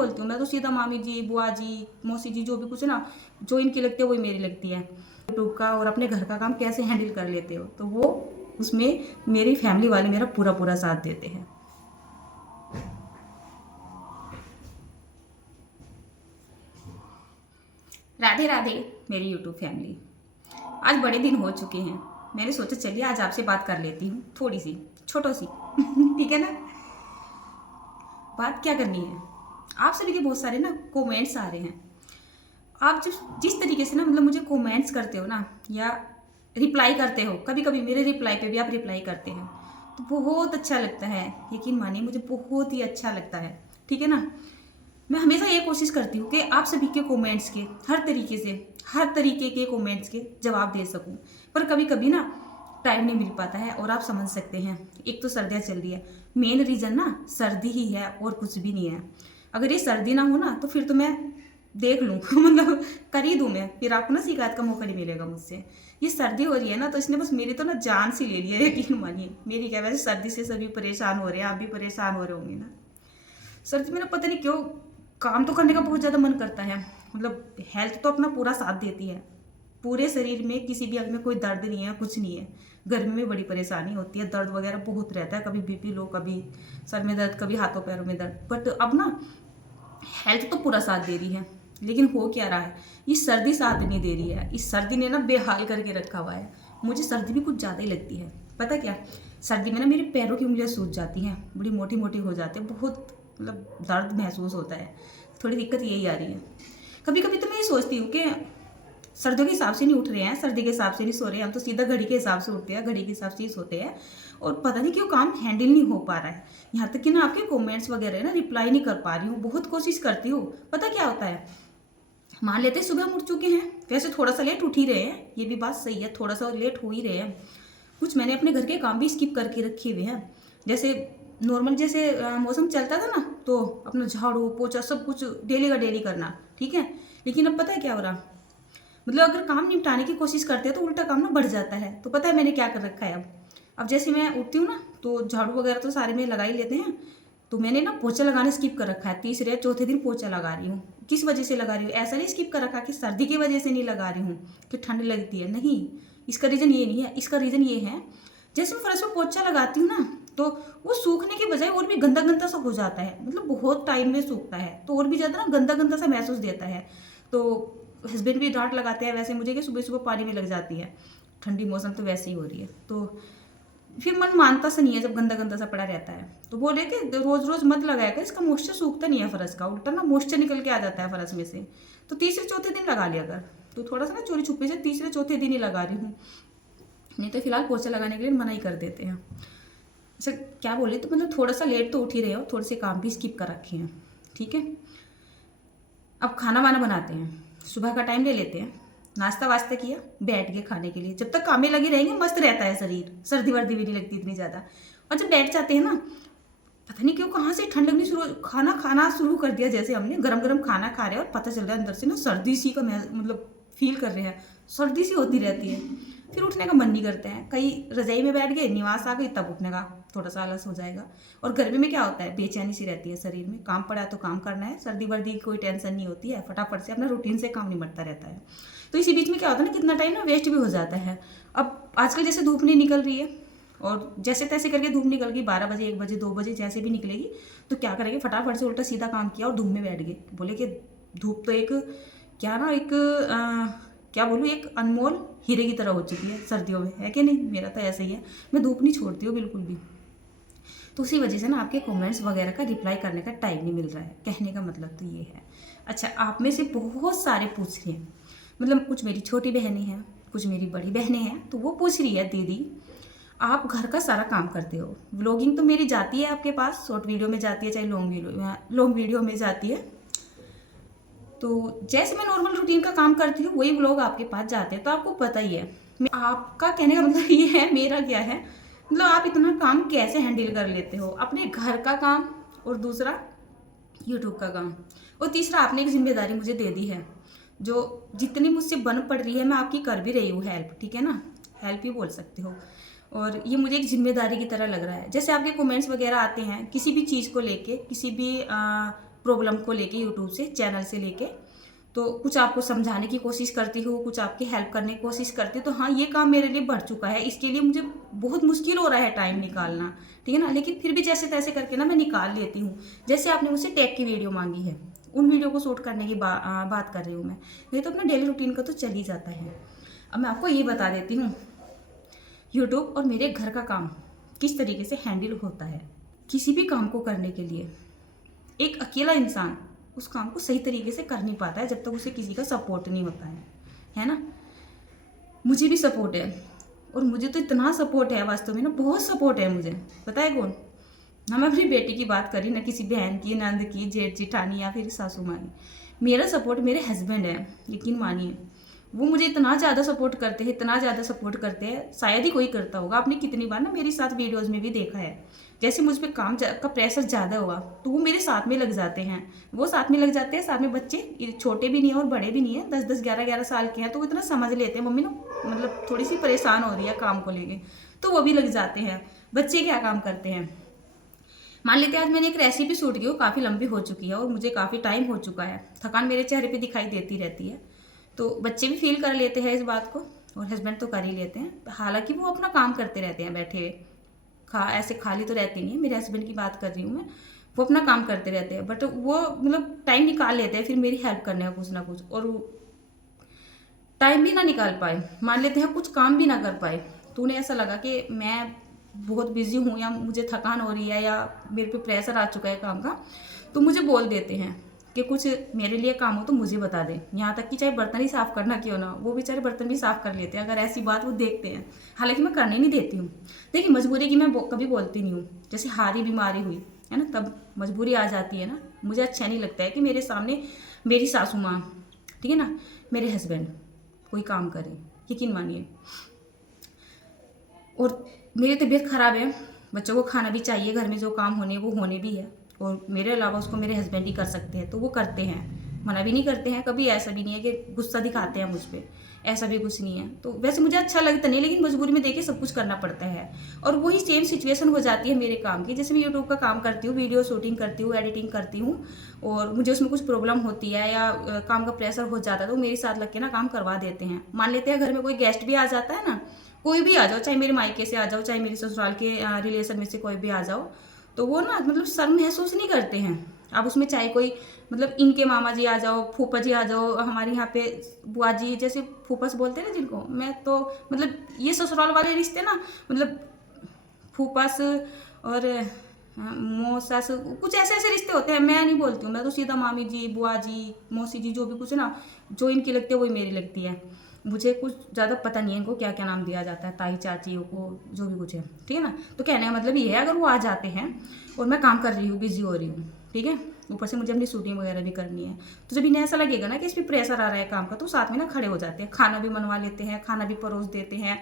बोलती हूँ, मैं तो सीधा मामी जी, बुआ जी, मौसी जी, जो भी कुछ है ना, जो इनकी लगती है वही मेरी लगती है। यूट्यूब का और अपने घर का काम कैसे हैंडल कर लेते हो, तो वो उसमें मेरी फैमिली वाले मेरा पूरा पूरा साथ देते हैं। राधे राधे मेरी यूट्यूब फैमिली। आज बड़े दिन हो चुके हैं, मैंने सोचा चलिए आज आपसे बात कर लेती हूँ, थोड़ी सी, छोटो सी ठीक है ना। बात क्या करनी है, आप सभी के बहुत सारे ना कमेंट्स आ रहे हैं। आप जिस तरीके से ना मतलब मुझे कमेंट्स करते हो ना, या रिप्लाई करते हो, कभी कभी मेरे रिप्लाई पे भी आप रिप्लाई करते हैं, तो बहुत अच्छा लगता है। यकीन मानिए मुझे बहुत ही अच्छा लगता है, ठीक है ना। मैं हमेशा ये कोशिश करती हूँ कि आप सभी के कमेंट्स के हर तरीके के कमेंट्स के जवाब दे सकूँ, पर कभी कभी ना टाइम नहीं मिल पाता है। और आप समझ सकते हैं, एक तो सर्दियाँ चल रही है, मेन रीज़न ना सर्दी ही है और कुछ भी नहीं है। अगर ये सर्दी ना हो ना तो फिर तो मैं देख लूँ मतलब कर ही दूँ मैं, फिर आपको ना शिकायत का मौका नहीं मिलेगा मुझसे। ये सर्दी हो रही है ना तो इसने बस मेरी तो ना जान सी ले ली है, यकीन मानिए। मेरी क्या, वैसे सर्दी से सभी परेशान हो रहे हैं, आप भी परेशान हो रहे होंगे ना। सर्दी में ना पता नहीं क्यों काम तो करने का बहुत ज़्यादा मन करता है, मतलब हेल्थ तो अपना पूरा साथ देती है, पूरे शरीर में किसी भी अंग में कोई दर्द नहीं है, कुछ नहीं है। गर्मी में बड़ी परेशानी होती है, दर्द वगैरह बहुत रहता है, कभी बीपी लो, कभी सर में दर्द, कभी हाथों पैरों में दर्द। बट अब ना हेल्थ तो पूरा साथ दे रही है, लेकिन हो क्या रहा है, ये सर्दी साथ नहीं दे रही है। इस सर्दी ने ना बेहाल करके रखा हुआ है। मुझे सर्दी भी कुछ ज़्यादा ही लगती है। पता क्या, सर्दी में ना मेरे पैरों की उंगलियां सूज जाती हैं, बड़ी मोटी मोटी हो जाती है, बहुत मतलब दर्द महसूस होता है। थोड़ी दिक्कत यही आ रही है। कभी कभी तो मैं ये सोचती हूँ कि सर्दियों के हिसाब से नहीं उठ रहे हैं, सर्दी के हिसाब से नहीं सो रहे हैं, हम तो सीधा घड़ी के हिसाब से उठते हैं, घड़ी के हिसाब से ही सोते हैं। और पता नहीं क्यों काम हैंडल नहीं हो पा रहा है। यहाँ तक कि ना आपके कमेंट्स वगैरह ना रिप्लाई नहीं कर पा रही हूँ, बहुत कोशिश करती हूँ। पता क्या होता है, मान लेते सुबह हम उठ चुके हैं, वैसे थोड़ा सा लेट उठ ही रहे हैं, ये भी बात सही है, थोड़ा सा लेट हो ही रहे हैं। कुछ मैंने अपने घर के काम भी स्किप करके रखे हुए हैं। जैसे नॉर्मल जैसे मौसम चलता था ना, तो अपना झाड़ू पोछा सब कुछ डेली का डेली करना, ठीक है। लेकिन अब पता है क्या हो रहा, मतलब अगर काम निपटाने की कोशिश करते हैं तो उल्टा काम ना बढ़ जाता है। तो पता है मैंने क्या कर रखा है अब जैसे मैं उठती हूँ ना तो झाड़ू वगैरह तो सारे में लगा ही लेते हैं, तो मैंने ना पोछा लगाना स्किप कर रखा है। तीसरे या चौथे दिन पोछा लगा रही हूँ। किस वजह से लगा रही हूँ, ऐसा नहीं स्किप कर रखा कि सर्दी की वजह से नहीं लगा रही हूँ कि ठंड लगती है, नहीं। इसका रीज़न ये नहीं है, इसका रीज़न ये है, जैसे मैं फर्श में पोछा लगाती हूँ ना तो वो सूखने के बजाय और भी गंदा गंदा सा हो जाता है, मतलब बहुत टाइम में सूखता है तो और भी ज़्यादा ना गंदा गंदा सा महसूस देता है। तो हस्बैंड भी डांट लगाते हैं वैसे मुझे कि सुबह सुबह पानी में लग जाती है, ठंडी मौसम तो वैसे ही हो रही है। तो फिर मन मानता सा नहीं है जब गंदा गंदा सा पड़ा रहता है। तो बोले कि रोज रोज मत लगाया कर, इसका मॉइस्चर सूखता नहीं है फर्श का, उल्टा ना मॉइस्चर निकल के आ जाता है फर्श में से। तो तीसरे चौथे दिन लगा लिया कर। तो थोड़ा सा ना चोरी छुपे से तीसरे चौथे दिन ही लगा रही हूँ, नहीं तो फिलहाल पोछा लगाने के लिए मना ही कर देते हैं। अच्छा क्या बोले, तो मतलब थोड़ा सा लेट तो उठ ही रहे हो, थोड़े से काम भी स्किप कर रखे हैं, ठीक है। अब खाना वाना बनाते हैं, सुबह का टाइम ले लेते हैं, नाश्ता वास्ता किया, बैठ गए खाने के लिए। जब तक काम में लगे रहेंगे मस्त रहता है शरीर, सर्दी वर्दी भी नहीं लगती इतनी ज़्यादा। और जब बैठ जाते हैं ना, पता नहीं क्यों कहाँ से ठंड लगनी शुरू, खाना खाना शुरू कर दिया, जैसे हमने गरम गरम खाना खा रहे हैं और पता चल रहा है अंदर से ना सर्दी सी का मतलब फील कर रहे हैं, सर्दी सी होती रहती है। फिर उठने का मन नहीं करता है, कहीं रजाई में बैठ गए, निवास आ गई, तब उठने का थोड़ा सा आलस हो जाएगा। और गर्मी में क्या होता है, बेचैनी सी रहती है शरीर में, काम पड़ा है तो काम करना है, सर्दी वर्दी की कोई टेंशन नहीं होती है, फटाफट से अपना रूटीन से काम निपटता रहता है। तो इसी बीच में क्या होता है ना, कितना टाइम ना वेस्ट भी हो जाता है। अब आजकल जैसे धूप नहीं निकल रही है, और जैसे तैसे करके धूप निकल गई, 12 बजे 1 बजे 2 बजे जैसे भी निकलेगी, तो क्या करेंगे, फटाफट से उल्टा सीधा काम किया और धूप में बैठ गए। बोले कि धूप तो एक क्या ना एक क्या बोलूँ, एक अनमोल हीरे की तरह हो चुकी है सर्दियों में, है कि नहीं। मेरा तो ऐसा ही है, मैं धूप नहीं छोड़ती हूँ बिल्कुल भी। तो उसी वजह से ना आपके कमेंट्स वगैरह का रिप्लाई करने का टाइम नहीं मिल रहा है, कहने का मतलब तो ये है। अच्छा, आप में से बहुत सारे पूछ रहे हैं, मतलब कुछ मेरी छोटी बहनें हैं, कुछ मेरी बड़ी बहनें हैं, तो वो पूछ रही है दीदी आप घर का सारा काम करते हो, व्लॉगिंग तो मेरी जाती है आपके पास, शॉर्ट वीडियो में जाती है चाहे लॉन्ग वीडियो में जाती है, तो जैसे मैं नॉर्मल रूटीन का काम करती हूँ वही व्लॉग आपके पास जाते हैं, तो आपको पता ही है। आपका कहने का मतलब ये है, मेरा क्या है, मतलब आप इतना काम कैसे हैंडल कर लेते हो, अपने घर का काम और दूसरा यूट्यूब का काम, और तीसरा आपने एक जिम्मेदारी मुझे दे दी है, जो जितनी मुझसे बन पड़ रही है मैं आपकी कर भी रही हूँ हेल्प, ठीक है ना, हेल्प ही बोल सकते हो। और ये मुझे एक जिम्मेदारी की तरह लग रहा है। जैसे आपके कमेंट्स वगैरह आते हैं किसी भी चीज़ को लेके, किसी भी प्रॉब्लम को लेके, यूट्यूब से, चैनल से लेके। तो कुछ आपको समझाने की कोशिश करती हूँ, कुछ आपकी हेल्प करने की कोशिश करती हूँ। तो हाँ, ये काम मेरे लिए बढ़ चुका है, इसके लिए मुझे बहुत मुश्किल हो रहा है टाइम निकालना, ठीक है ना। लेकिन फिर भी जैसे तैसे करके ना मैं निकाल लेती हूँ। जैसे आपने मुझसे टेक की वीडियो मांगी है, उन वीडियो को शूट करने की बात कर रही हूँ मैं। नहीं तो अपना डेली रूटीन का तो चल ही जाता है। अब मैं आपको ये बता देती हूँ यूट्यूब और मेरे घर का काम किस तरीके से हैंडल होता है। किसी भी काम को करने के लिए एक अकेला इंसान उस काम को सही तरीके से कर नहीं पाता है जब तक उसे किसी का सपोर्ट नहीं होता है ना। मुझे भी सपोर्ट है, और मुझे तो इतना सपोर्ट है, वास्तव में ना बहुत सपोर्ट है मुझे। पता है कौन? ना मैं अपनी बेटी की बात करी, ना किसी बहन की, नंद की, जेठ जिठानी या फिर सासू माँ की। मेरा सपोर्ट मेरे हस्बैंड है, यकीन मानिए। वो मुझे इतना ज़्यादा सपोर्ट करते हैं, इतना ज़्यादा सपोर्ट करते हैं, शायद ही कोई करता होगा। आपने कितनी बार ना मेरे साथ वीडियोस में भी देखा है, जैसे मुझ पर काम का प्रेशर ज़्यादा हुआ तो वो मेरे साथ में लग जाते हैं। वो साथ में लग जाते हैं, साथ में बच्चे छोटे भी नहीं है और बड़े भी नहीं है, 10-10, 11-11 साल के हैं, तो वो इतना समझ लेते हैं मम्मी ना मतलब थोड़ी सी परेशान हो रही है काम को लेके, तो वो भी लग जाते हैं। बच्चे क्या काम करते हैं, मान लेते हैं आज मैंने एक रेसिपी शूट की, वो काफ़ी लंबी हो चुकी है और मुझे काफ़ी टाइम हो चुका है, थकान मेरे चेहरे पे दिखाई देती रहती है। तो बच्चे भी फील कर लेते हैं इस बात को, और हस्बैंड तो कर ही लेते हैं। हालांकि वो अपना काम करते रहते हैं बैठे, ऐसे खाली तो रहती नहीं है। मेरे हस्बैंड की बात कर रही हूँ मैं, वो अपना काम करते रहते हैं, बट वो मतलब टाइम निकाल लेते हैं फिर मेरी हेल्प करने का कुछ ना कुछ। और टाइम भी ना निकाल पाए, मान लेते हैं कुछ काम भी ना कर पाए, तो उन्हें ऐसा लगा कि मैं बहुत बिजी हूँ या मुझे थकान हो रही है या मेरे पे प्रेशर आ चुका है काम का, तो मुझे बोल देते हैं कि कुछ मेरे लिए काम हो तो मुझे बता दें। यहाँ तक कि चाहे बर्तन ही साफ़ करना क्यों ना, वो बेचारे बर्तन भी साफ़ कर लेते हैं अगर ऐसी बात वो देखते हैं। हालांकि मैं करने नहीं देती हूँ। देखिए, मजबूरी की मैं कभी बोलती नहीं हूँ। जैसे हारी बीमारी हुई है ना, तब मजबूरी आ जाती है ना। मुझे अच्छा नहीं लगता है कि मेरे सामने मेरी सासू माँ, ठीक है ना, मेरे हस्बैंड कोई काम करे, यकीन मानिए। और मेरी तबीयत ख़राब है, बच्चों को खाना भी चाहिए, घर में जो काम होने वो होने भी है, और मेरे अलावा उसको मेरे हस्बैंड ही कर सकते हैं, तो वो करते हैं, मना भी नहीं करते हैं कभी। ऐसा भी नहीं है कि गुस्सा दिखाते हैं मुझ पर, ऐसा भी कुछ नहीं है। तो वैसे मुझे अच्छा लगता नहीं, लेकिन मजबूरी में देखिए सब कुछ करना पड़ता है। और वही सेम सिचुएशन हो जाती है मेरे काम की। जैसे मैं यूट्यूब का काम करती हूँ, वीडियो शूटिंग करती हूँ, एडिटिंग करती हूँ, और मुझे उसमें कुछ प्रॉब्लम होती है या काम का प्रेशर हो जाता है, तो मेरे साथ लग के ना काम करवा देते हैं। मान लेते हैं घर में कोई गेस्ट भी आ जाता है ना, कोई भी आ जाओ, चाहे मेरे मायके से आ जाओ, चाहे मेरे ससुराल के रिलेशन में से कोई भी आ जाओ, तो वो ना मतलब शर्म महसूस नहीं करते हैं। अब उसमें चाहे कोई मतलब इनके मामा जी आ जाओ, फूफा जी आ जाओ, हमारे यहाँ पे बुआ जी, जैसे फूफस बोलते हैं ना जिनको, मैं तो मतलब ये ससुराल वाले रिश्ते ना, मतलब फूफस और मौसास, कुछ ऐसे ऐसे रिश्ते होते हैं। मैं नहीं बोलती हूँ, मैं तो सीधा मामी जी, बुआ जी, मौसी जी, जो भी कुछ है ना, जो इनकी लगती है वही मेरी लगती है। मुझे कुछ ज़्यादा पता नहीं है इनको क्या क्या नाम दिया जाता है, ताई चाचियों को, जो भी कुछ है, ठीक है ना। तो कहने का मतलब ये है, अगर वो आ जाते हैं और मैं काम कर रही हूँ, बिजी हो रही हूँ, ठीक है, ऊपर से मुझे अपनी शूटिंग वगैरह भी करनी है, तो जब इन्हें ऐसा लगेगा ना कि इस पर प्रेशर आ रहा है काम का, तो साथ में ना खड़े हो जाते हैं, खाना भी मनवा लेते हैं, खाना भी परोस देते हैं,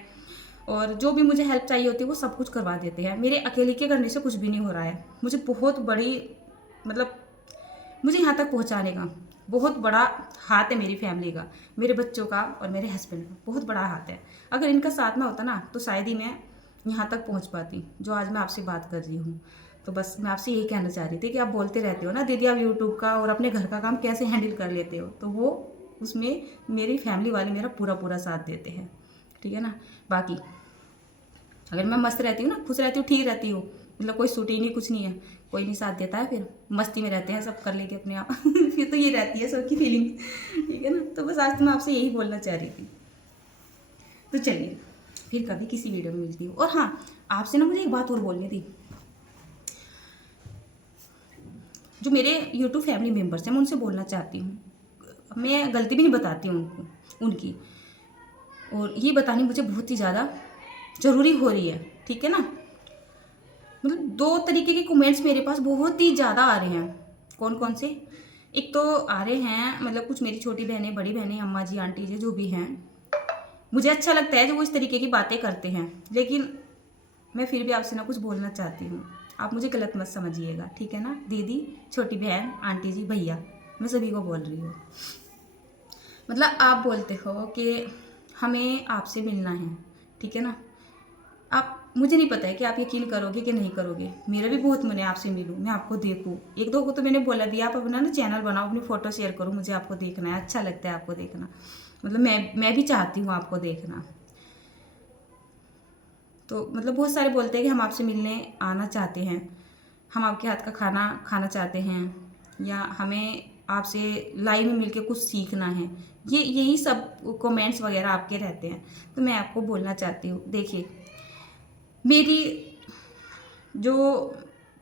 और जो भी मुझे हेल्प चाहिए होती है वो सब कुछ करवा देते हैं। मेरे अकेले के करने से कुछ भी नहीं हो रहा है। मुझे बहुत बड़ी मतलब मुझे यहाँ तक पहुँचाने का बहुत बड़ा हाथ है मेरी फैमिली का, मेरे बच्चों का और मेरे हस्बैंड का बहुत बड़ा हाथ है। अगर इनका साथ में होता ना तो शायद ही मैं यहाँ तक पहुँच पाती जो आज मैं आपसे बात कर रही हूँ। तो बस मैं आपसे यही कहना चाह रही थी कि आप बोलते रहते हो ना दीदी आप यूट्यूब का और अपने घर का काम कैसे हैंडल कर लेते हो, तो वो उसमें मेरी फैमिली वाले मेरा पूरा पूरा साथ देते हैं, ठीक है ना। बाकी अगर मैं मस्त रहती हूँ ना, खुश रहती हूँ, ठीक रहती हूँ, मतलब कोई शूटिंग नहीं, कुछ नहीं है, कोई नहीं साथ देता है, फिर मस्ती में रहते हैं, सब कर लेंगे अपने आप फिर तो ये रहती है सबकी फीलिंग, ठीक है ना। तो बस आज तो मैं आपसे यही बोलना चाह रही थी। तो चलिए फिर कभी किसी वीडियो में मिलती हूँ। और हाँ, आपसे ना मुझे एक बात और बोलनी थी। जो मेरे यूट्यूब फैमिली मेम्बर्स हैं मैं उनसे बोलना चाहती हूँ, मैं गलती भी नहीं बताती हूँ उनको उनकी, और ये बतानी मुझे बहुत ही ज़्यादा ज़रूरी हो रही है, ठीक है ना। मतलब 2 तरीके के कमेंट्स मेरे पास बहुत ही ज़्यादा आ रहे हैं। कौन कौन से? एक तो आ रहे हैं मतलब कुछ मेरी छोटी बहनें, बड़ी बहनें, अम्मा जी, आंटी जी, जो भी हैं, मुझे अच्छा लगता है जो वो इस तरीके की बातें करते हैं, लेकिन मैं फिर भी आपसे ना कुछ बोलना चाहती हूँ। आप मुझे गलत मत समझिएगा, ठीक है ना। दीदी, छोटी बहन, आंटी जी, भैया, मैं सभी को बोल रही हूँ। मतलब आप बोलते हो कि हमें आपसे मिलना है, ठीक है ना। आप मुझे नहीं पता है कि आप यकीन करोगे कि नहीं करोगे, मेरा भी बहुत मन है आपसे मिलूं, मैं आपको देखूं। एक दो को तो मैंने बोला भी आप अपना ना चैनल बनाओ, अपनी फ़ोटो शेयर करो, मुझे आपको देखना है, अच्छा लगता है आपको देखना। मतलब मैं भी चाहती हूँ आपको देखना। तो मतलब बहुत सारे बोलते हैं कि हम आपसे मिलने आना चाहते हैं, हम आपके हाथ का खाना खाना चाहते हैं, या हमें आपसे लाइव में मिलके कुछ सीखना है। यही सब कमेंट्स वगैरह आपके रहते हैं। तो मैं आपको बोलना चाहती हूँ, देखिए मेरी जो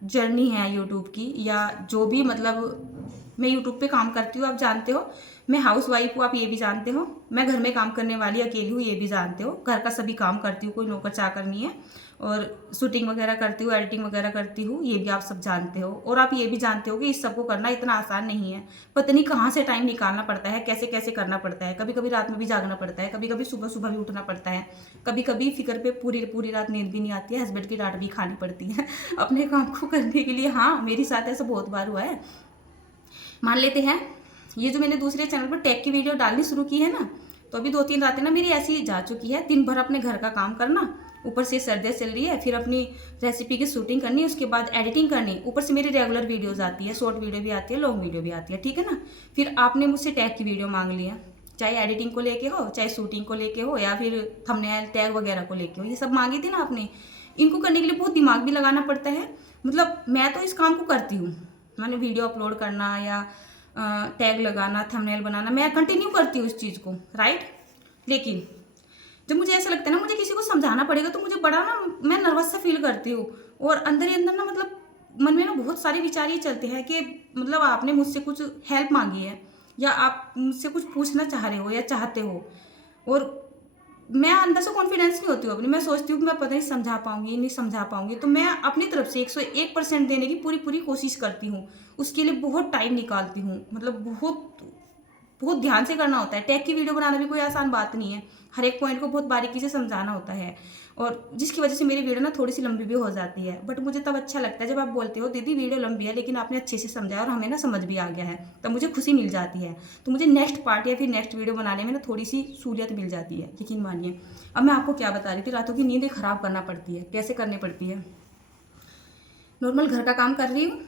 जर्नी है यूट्यूब की, या जो भी मतलब मैं यूट्यूब पे काम करती हूँ, आप जानते हो मैं हाउस वाइफ हूँ, आप ये भी जानते हो। मैं घर में काम करने वाली अकेली हूँ, ये भी जानते हो। घर का सभी काम करती हूँ, कोई नौकर चाकर नहीं है। और शूटिंग वगैरह करती हूँ, एडिटिंग वगैरह करती हूँ, ये भी आप सब जानते हो। और आप ये भी जानते हो कि इस सबको करना इतना आसान नहीं है। पता नहीं कहाँ से टाइम निकालना पड़ता है, कैसे कैसे करना पड़ता है। कभी कभी रात में भी जागना पड़ता है, कभी कभी सुबह सुबह भी उठना पड़ता है, कभी कभी फिक्र पे पूरी पूरी रात नींद भी नहीं आती है, हस्बैंड की डांट भी खानी पड़ती है अपने काम को करने के लिए। हाँ, मेरे साथ ऐसा बहुत बार हुआ है। मान लेते हैं ये जो मैंने दूसरे चैनल पर टेक की वीडियो डालनी शुरू की है ना, तो अभी 2-3 रातें ना मेरी ऐसी जा चुकी है। दिन भर अपने घर का काम करना, ऊपर से सर्दियाँ चल रही है, फिर अपनी रेसिपी की शूटिंग करनी, उसके बाद एडिटिंग करनी, ऊपर से मेरी रेगुलर वीडियोज़ आती है, शॉर्ट वीडियो भी आती है, लॉन्ग वीडियो भी आती है, ठीक है ना। फिर आपने मुझसे टैग की वीडियो मांग ली है, चाहे एडिटिंग को लेके हो, चाहे शूटिंग को लेके हो, या फिर थंबनेल टैग वगैरह को लेके हो, ये सब मांगी थी ना आपने। इनको करने के लिए बहुत दिमाग भी लगाना पड़ता है। मतलब मैं तो इस काम को करती हूँ, मैंने वीडियो अपलोड करना या टैग लगाना, थंबनेल बनाना, मैं कंटिन्यू करती हूँ इस चीज़ को, राइट। लेकिन जब मुझे ऐसा लगता है ना मुझे किसी को समझाना पड़ेगा, तो मुझे बड़ा ना मैं नर्वस सा फील करती हूँ। और अंदर ही अंदर ना मतलब मन में ना बहुत सारे विचार ये चलते हैं कि मतलब आपने मुझसे कुछ हेल्प मांगी है, या आप मुझसे कुछ पूछना चाह रहे हो या चाहते हो, और मैं अंदर से कॉन्फिडेंस नहीं होती हूँ अपनी। मैं सोचती हूँ कि मैं पता नहीं समझा पाऊंगी नहीं समझा पाऊंगी, तो मैं अपनी तरफ से 101% देने की पूरी पूरी कोशिश करती हूँ। उसके लिए बहुत टाइम निकालती हूँ, मतलब बहुत बहुत ध्यान से करना होता है। टेक की वीडियो बनाना भी कोई आसान बात नहीं है, हर एक पॉइंट को बहुत बारीकी से समझाना होता है, और जिसकी वजह से मेरी वीडियो ना थोड़ी सी लंबी भी हो जाती है। बट मुझे तब अच्छा लगता है जब आप बोलते हो दीदी वीडियो लंबी है लेकिन आपने अच्छे से समझाया और हमें ना समझ भी आ गया है, तब मुझे खुशी मिल जाती है। तो मुझे नेक्स्ट पार्ट या फिर नेक्स्ट वीडियो बनाने में ना थोड़ी सी सहूलियत मिल जाती है, यकीन मानिए। अब मैं आपको क्या बता रही थी, रातों की नींद खराब करना पड़ती है। कैसे करनी पड़ती है? नॉर्मल घर का काम कर रही हूँ,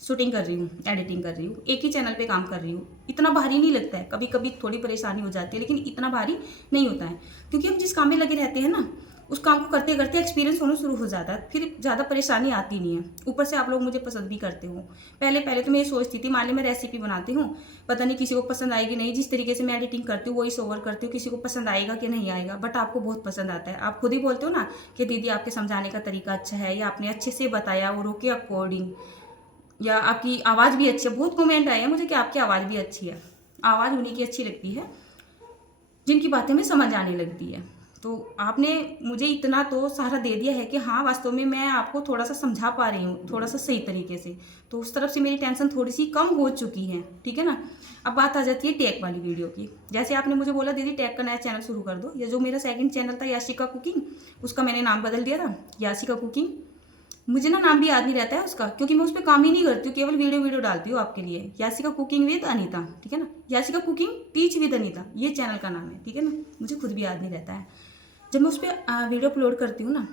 शूटिंग कर रही हूँ, एडिटिंग कर रही हूँ, एक ही चैनल पे काम कर रही हूँ, इतना भारी नहीं लगता है। कभी कभी थोड़ी परेशानी हो जाती है लेकिन इतना भारी नहीं होता है, क्योंकि हम जिस काम में लगे रहते हैं ना उस काम को करते करते एक्सपीरियंस होना शुरू हो जाता है, फिर ज़्यादा परेशानी आती नहीं है। ऊपर से आप लोग मुझे पसंद भी करते हो। पहले पहले तो मैं ये सोचती थी, मान ली मैं रेसिपी बनाती हूँ, पता नहीं किसी को पसंद आएगी नहीं, जिस तरीके से मैं एडिटिंग करती हूँ वॉइस ओवर करती हूँ, किसी को पसंद आएगा कि नहीं आएगा। बट आपको बहुत पसंद आता है, आप खुद ही बोलते हो ना कि दीदी आपके समझाने का तरीका अच्छा है, या आपने अच्छे से बताया और के अकॉर्डिंग, या आपकी आवाज़ भी अच्छी है। बहुत कमेंट आए हैं मुझे कि आपकी आवाज़ भी अच्छी है। आवाज़ उन्हीं की अच्छी लगती है जिनकी बातें हमें समझ आने लगती है। तो आपने मुझे इतना तो सहारा दे दिया है कि हाँ वास्तव में मैं आपको थोड़ा सा समझा पा रही हूँ, थोड़ा सा सही तरीके से, तो उस तरफ से मेरी टेंशन थोड़ी सी कम हो चुकी है, ठीक है ना। अब बात आ जाती है टैग वाली वीडियो की। जैसे आपने मुझे बोला दीदी टैग का नया चैनल शुरू कर दो, या जो मेरा सेकंड चैनल था याशिका कुकिंग, उसका मैंने नाम बदल दिया था याशिका कुकिंग। मुझे ना नाम भी याद नहीं रहता है उसका, क्योंकि मैं उस पर काम ही नहीं करती हूँ, केवल वीडियो डालती हूँ आपके लिए। याशिका कुकिंग विद अनीता, ठीक है ना, Yashika cooking teach with Anita, ये चैनल का नाम है, ठीक है ना। मुझे खुद भी याद नहीं रहता है। जब मैं उस पर वीडियो अपलोड करती हूँ ना,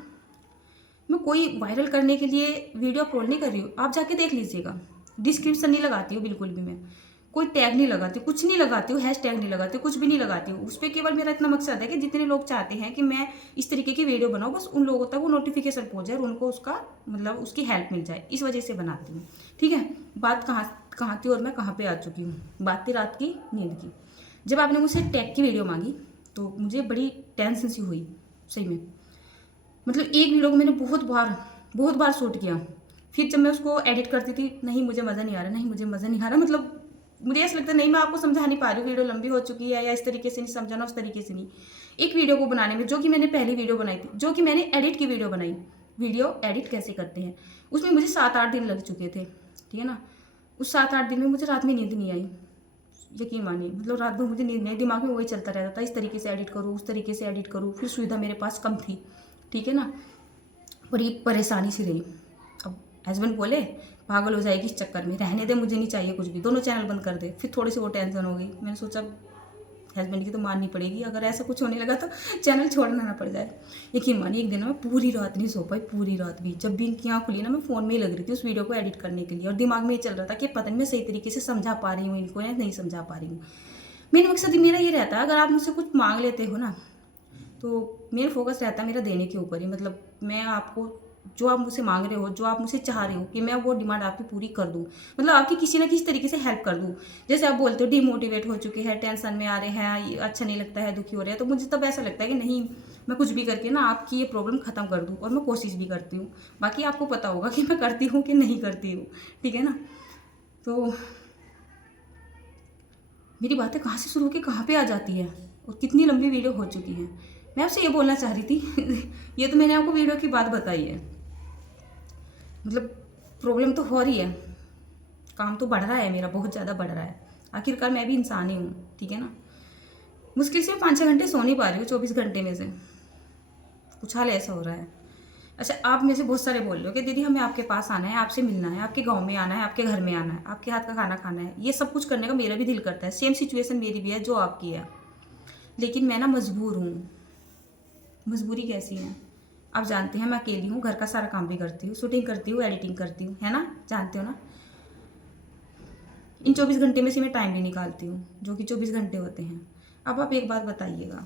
मैं कोई वायरल करने के लिए वीडियो अपलोड नहीं कर रही हूँ, आप जाके देख लीजिएगा। डिस्क्रिप्शन नहीं लगाती हूँ बिल्कुल भी, मैं कोई टैग नहीं लगाती, कुछ नहीं लगाती हूँ, हैश टैग नहीं लगाती हूँ, कुछ भी नहीं लगाती हूँ। उस पर केवल मेरा इतना मकसद है कि जितने लोग चाहते हैं कि मैं इस तरीके की वीडियो बनाऊँ, बस उन लोगों तक वो नोटिफिकेशन पहुँच जाए और उनको उसका मतलब उसकी हेल्प मिल जाए, इस वजह से बनाती हूँ, ठीक है। बात कहाँ थी और मैं कहाँ पर आ चुकी हूँ। बात थी रात की नींद की। जब आपने मुझसे टैग की वीडियो मांगी तो मुझे बड़ी टेंशन सी हुई सही में। मतलब एक वीडियो को मैंने बहुत बार शूट किया, फिर जब मैं उसको एडिट करती थी, नहीं मुझे मज़ा नहीं आ रहा, नहीं मुझे मज़ा नहीं आ रहा, मतलब मुझे ऐसा लगता है नहीं मैं आपको समझा नहीं पा रही हूँ, वीडियो लंबी हो चुकी है, या इस तरीके से नहीं समझाना, उस तरीके से नहीं। एक वीडियो को बनाने में, जो कि मैंने पहली वीडियो बनाई थी, जो कि मैंने एडिट की वीडियो बनाई, वीडियो एडिट कैसे करते हैं, उसमें मुझे 7-8 दिन लग चुके थे, ठीक है ना। उस 7-8 दिन में मुझे रात में नींद नहीं आई, यकीन मानिए। मतलब रात भर मुझे नींद नहीं, दिमाग में वही चलता रहता था, इस तरीके से एडिट करूँ, उस तरीके से एडिट करूँ। फिर सुविधा मेरे पास कम थी, ठीक है ना, बड़ी परेशानी सी रही। अब हस्बैंड बोले पागल हो जाएगी इस चक्कर में, रहने दे, मुझे नहीं चाहिए कुछ भी, दोनों चैनल बंद कर दे। फिर थोड़ी सी वो टेंशन हो गई, मैंने सोचा हस्बैंड की तो माननी पड़ेगी, अगर ऐसा कुछ होने लगा तो चैनल छोड़ना ना पड़ जाए। यकीन मानिए एक दिन मैं पूरी रात नहीं सो पाई, पूरी रात भी। जब भी इनकी आँख खुली ना मैं फ़ोन में ही लग रही थी उस वीडियो को एडिट करने के लिए, और दिमाग में ये चल रहा था कि पता नहीं मैं सही तरीके से समझा पा रही हूँ इनको या नहीं समझा पा रही हूँ। मेन मकसद मेरा ये रहता है, अगर आप मुझसे कुछ मांग लेते हो ना तो मेरा फोकस रहता है मेरा देने के ऊपर ही। मतलब मैं आपको जो आप मुझसे मांग रहे हो, जो आप मुझसे चाह रहे हो कि मैं वो डिमांड आपकी पूरी कर दूँ, मतलब आपकी किसी ना किसी तरीके से हेल्प कर दूँ। जैसे आप बोलते हो डिमोटिवेट हो चुके हैं, टेंशन में आ रहे हैं, ये अच्छा नहीं लगता है, दुखी हो रहे हैं, तो मुझे तब ऐसा लगता है कि नहीं, मैं कुछ भी करके ना आपकी ये प्रॉब्लम ख़त्म कर दूँ, और मैं कोशिश भी करती हूँ। बाकी आपको पता होगा कि मैं करती हूँ कि नहीं करती हूँ, ठीक है ना। तो मेरी बातें कहाँ से शुरू होकर कहाँ पे आ जाती है, और कितनी लंबी वीडियो हो चुकी है। मैं आपसे ये बोलना चाह रही थी ये तो मैंने आपको वीडियो की बात बताई है, मतलब प्रॉब्लम तो हो रही है, काम तो बढ़ रहा है मेरा, बहुत ज़्यादा बढ़ रहा है। आखिरकार मैं भी इंसान ही हूँ, ठीक है ना। मुश्किल से 5-6 घंटे सो नहीं पा रही हूँ 24 घंटे में से, कुछ हाल ऐसा हो रहा है। अच्छा, आप में से बहुत सारे बोल रहे हो कि दीदी हमें आपके पास आना है, आपसे मिलना है, आपके गांव में आना है, आपके घर में आना है, आपके हाथ का खाना खाना है। ये सब कुछ करने का मेरा भी दिल करता है, सेम सिचुएशन मेरी भी है जो आपकी है, लेकिन मैं ना मजबूर हूँ। मजबूरी कैसी है आप जानते हैं, मैं अकेली हूँ, घर का सारा काम भी करती हूँ, शूटिंग करती हूँ, एडिटिंग करती हूँ, है ना, जानते हो ना। इन 24 घंटे में से मैं टाइम भी निकालती हूँ, जो कि 24 घंटे होते हैं। अब आप एक बात बताइएगा,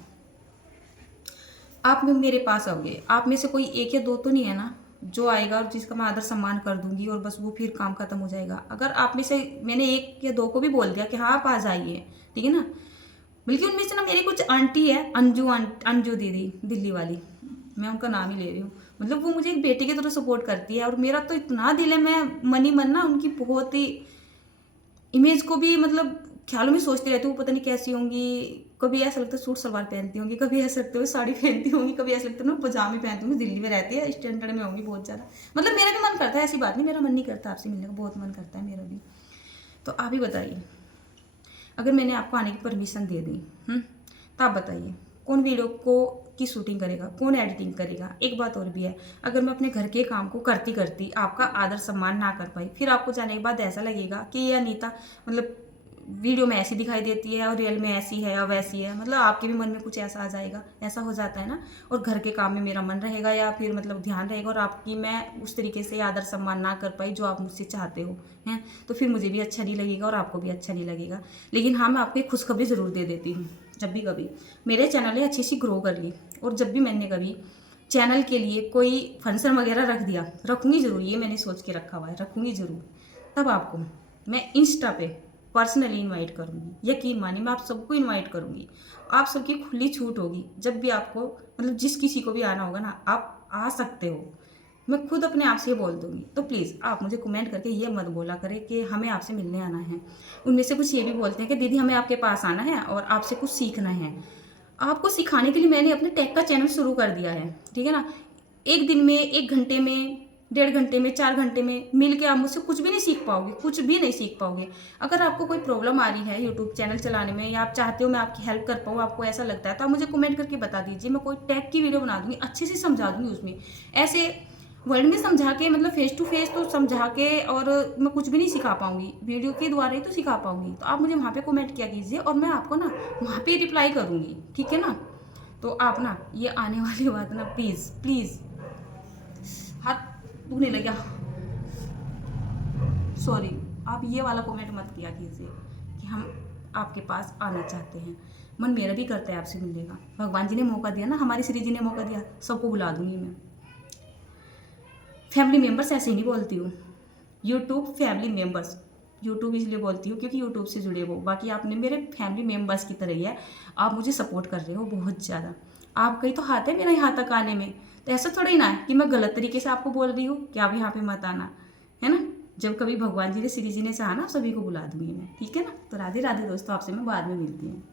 आप मेरे पास आओगे, आप में से कोई एक या दो तो नहीं है ना जो आएगा और जिसका मैं आदर सम्मान कर दूंगी और बस वो फिर काम खत्म हो जाएगा। अगर आप में से मैंने एक या दो को भी बोल दिया कि हाँ आप आ जाइए, ठीक है ना, बल्कि उनमें से ना मेरी कुछ आंटी है, अंजू दीदी दिल्ली वाली, मैं उनका नाम ही ले रही हूँ। मतलब वो मुझे एक बेटी की तरह सपोर्ट करती है, और मेरा तो इतना दिल है, मैं मन ही मन ना उनकी बहुत ही इमेज को भी मतलब ख्यालों में सोचती रहती हूँ, पता नहीं कैसी होंगी। कभी ऐसा लगता है सूट सलवार पहनती होंगी, कभी ऐसा लगता है साड़ी पहनती होंगी, कभी ऐसा लगता है ना पजामे पहनती होंगी। दिल्ली में रहती है, स्टैंडर्ड में होंगी बहुत ज़्यादा। मतलब मेरा भी मन करता है, ऐसी बात नहीं मेरा मन नहीं करता आपसे मिलने का, बहुत मन करता है मेरा भी। तो आप ही बताइए, अगर मैंने आपको आने की परमिशन दे दी, तो आप बताइए कौन वीडियो को की शूटिंग करेगा, कौन एडिटिंग करेगा। एक बात और भी है, अगर मैं अपने घर के काम को करती करती आपका आदर सम्मान ना कर पाई, फिर आपको जाने के बाद ऐसा लगेगा कि ये अनीता मतलब वीडियो में ऐसी दिखाई देती है और रियल में ऐसी है या वैसी है। मतलब आपके भी मन में कुछ ऐसा आ जाएगा, ऐसा हो जाता है ना। और घर के काम में मेरा मन रहेगा या फिर मतलब ध्यान रहेगा, और आपकी मैं उस तरीके से आदर सम्मान ना कर पाई जो आप मुझसे चाहते हो, हैं, तो फिर मुझे भी अच्छा नहीं लगेगा और आपको भी अच्छा नहीं लगेगा। लेकिन हाँ, मैं आपको एक खुशखबरी ज़रूर दे देती हूँ, जब भी कभी मेरे चैनल ने अच्छी सी ग्रो कर ली, और जब भी मैंने कभी चैनल के लिए कोई फंक्शन वगैरह रख दिया, रखूँगी ज़रूर, ये मैंने सोच के रखा हुआ है, रखूँगी ज़रूर, तब आपको मैं इंस्टा पे पर्सनली इनवाइट करूँगी। यकीन मानिए मैं आप सबको इनवाइट करूँगी, आप सबकी खुली छूट होगी। जब भी आपको मतलब जिस किसी को भी आना होगा ना, आप आ सकते हो, मैं खुद अपने आप से बोल दूँगी। तो प्लीज़ आप मुझे कमेंट करके ये मत बोला करें कि हमें आपसे मिलने आना है। उनमें से कुछ ये भी बोलते हैं कि दीदी हमें आपके पास आना है और आपसे कुछ सीखना है। आपको सिखाने के लिए मैंने अपने टेक का चैनल शुरू कर दिया है, ठीक है ना। एक दिन में, 1 घंटे में, 1.5 घंटे में, 4 घंटे में मिल के आप मुझसे कुछ भी नहीं सीख पाओगे, कुछ भी नहीं सीख पाओगे। अगर आपको कोई प्रॉब्लम आ रही है यूट्यूब चैनल चलाने में, या आप चाहते हो मैं आपकी हेल्प कर पाऊँ, आपको ऐसा लगता है, तो आप मुझे कमेंट करके बता दीजिए। मैं कोई टैग की वीडियो बना दूँगी, अच्छे से समझा दूँगी उसमें, ऐसे वर्ड में समझा के, मतलब फेस टू फेस तो समझा के, और मैं कुछ भी नहीं सिखा पाऊँगी, वीडियो के द्वारा ही तो सिखा पाऊँगी। तो आप मुझे वहाँ पे कमेंट किया कीजिए और मैं आपको ना वहाँ पे रिप्लाई करूँगी, ठीक है ना। तो आप ना ये आने वाली बात ना प्लीज़ प्लीज़, हाथ दुखने लगा, सॉरी, आप ये वाला कमेंट मत किया कीजिए कि हम आपके पास आना चाहते हैं। मन मेरा भी करता है आपसे मिलने का, भगवान जी ने मौका दिया ना, हमारी श्री जी ने मौका दिया, सबको बुला दूंगी मैं। फैमिली मेम्बर्स ऐसे ही नहीं बोलती हूँ, यूट्यूब फैमिली मेम्बर्स, यूट्यूब इसलिए बोलती हूँ क्योंकि यूट्यूब से जुड़े हो, बाकी आपने मेरे फैमिली मेम्बर्स की तरह ही है। आप मुझे सपोर्ट कर रहे हो बहुत ज़्यादा, आपका ही तो हाथ है मेरा यहाँ तक आने में। तो ऐसा थोड़ा ही ना है कि मैं गलत तरीके से आपको बोल रही हूँ कि आप यहाँ पे मत आना, है ना। जब कभी भगवान जी ने, श्री जी ने चाहा ना, सभी को बुला दूंगी मैं, ठीक है ना। तो राधे राधे दोस्तों, आपसे मैं बाद में मिलती हूँ।